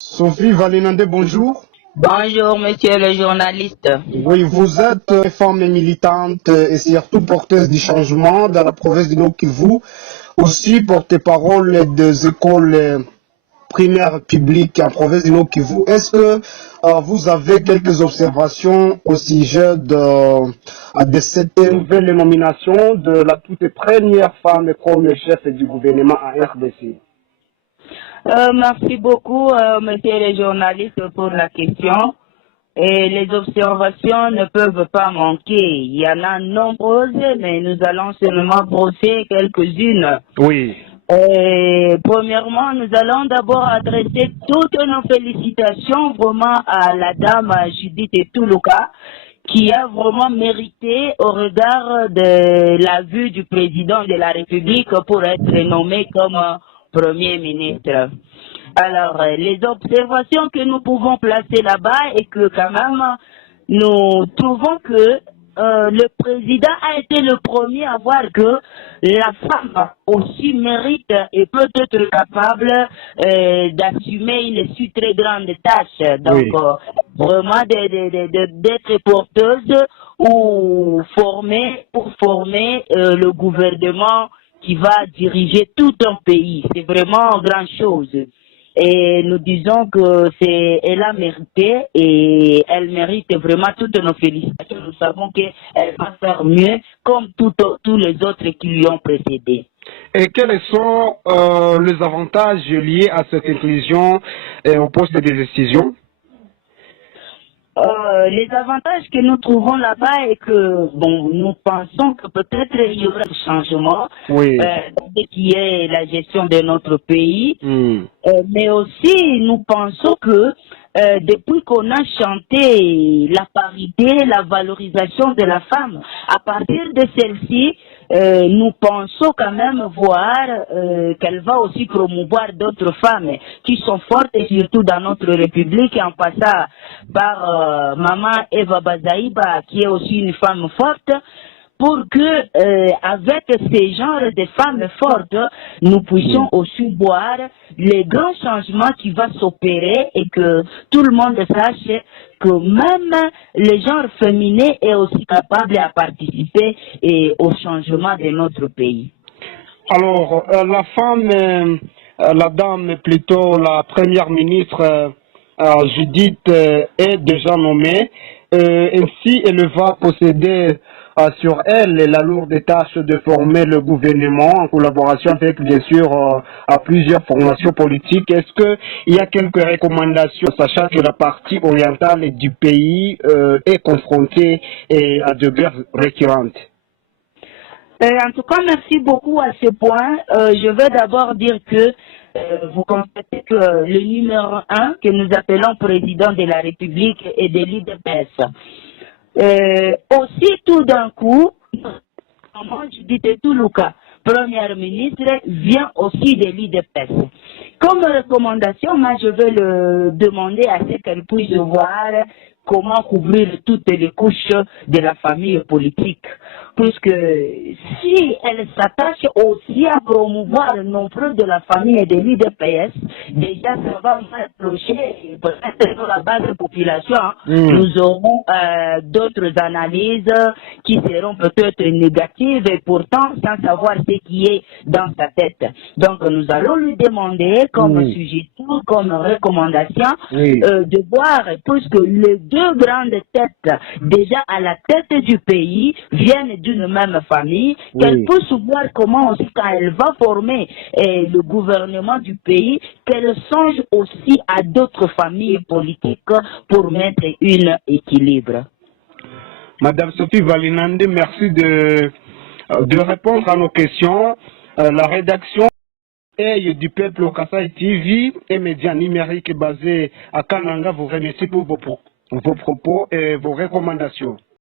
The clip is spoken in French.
Sophie Valinande, bonjour. Bonjour, monsieur le journaliste. Oui, vous êtes femme militante et surtout porteuse du changement dans la province du Nord-Kivu, aussi porte-parole des écoles primaires publiques en province du Nord-Kivu. Est-ce que vous avez quelques observations au sujet de cette nouvelle nomination de la toute première femme comme chef du gouvernement en RDC? Merci beaucoup, monsieur le journaliste, pour la question. Et les observations ne peuvent pas manquer. Il y en a nombreuses, mais nous allons seulement brosser quelques-unes. Oui. Premièrement, nous allons d'abord adresser toutes nos félicitations vraiment à la dame Judith Toulouka, qui a vraiment mérité au regard de la vue du président de la République pour être nommé comme Premier ministre. Alors, les observations que nous pouvons placer là-bas est que quand même, nous trouvons que le président a été le premier à voir que la femme aussi mérite et peut être capable d'assumer une si très grande tâche. Donc, Oui. vraiment d'être porteuse ou former pour former le gouvernement qui va diriger tout un pays. C'est vraiment grand chose. Et nous disons que elle a mérité et elle mérite vraiment toutes nos félicitations. Nous savons qu'elle va faire mieux comme tous les autres qui lui ont précédé. Et quels sont les avantages liés à cette inclusion au poste de décision? Les avantages que nous trouvons là-bas est que, bon, nous pensons que peut-être il y aura un changement Oui. dans ce qui est la gestion de notre pays, mais aussi nous pensons que depuis qu'on a chanté la parité, la valorisation de la femme, à partir de celle-ci, nous pensons quand même voir qu'elle va aussi promouvoir d'autres femmes qui sont fortes, et surtout dans notre République, en passant par Maman Eva Bazaïba, qui est aussi une femme forte, pour que avec ces genres de femmes fortes, nous puissions aussi voir les grands changements qui vont s'opérer et que tout le monde sache que même le genre féminin est aussi capable à participer au changement de notre pays. Alors, la femme, la dame, plutôt la première ministre Judith est déjà nommée. Ainsi, elle va posséder sur elle la lourde tâche de former le gouvernement en collaboration avec, bien sûr, à plusieurs formations politiques. Est-ce qu'il y a quelques recommandations, sachant que la partie orientale du pays est confrontée à de guerres récurrentes? En tout cas, merci beaucoup à ce point. Je vais d'abord dire que vous constatez que le numéro 1, que nous appelons président de la République, est de l'UDPS. Aussi, tout d'un coup, maman Judith Toulouka, première ministre, vient aussi de l'UDPS. Comme recommandation, moi, je vais le demander à ce qu'elle puisse voir comment couvrir toutes les couches de la famille politique. Puisque si elle s'attache aussi à promouvoir non plus de la famille et de l'UDPS, déjà ça va mal clocher, peut-être dans la base de population, nous aurons d'autres analyses qui seront peut-être négatives et pourtant sans savoir ce qui est dans sa tête. Donc nous allons lui demander comme suggestion, comme recommandation, de voir, puisque les deux grandes têtes déjà à la tête du pays viennent d'une même famille, qu'elle puisse voir comment aussi quand elle va former le gouvernement du pays, qu'elle songe aussi à d'autres familles politiques pour mettre un équilibre. Madame Sophie Valinande, merci de répondre à nos questions. La rédaction du peuple au Kassai TV et médias numériques basés à Kananga vous remercie pour vos propos et vos recommandations.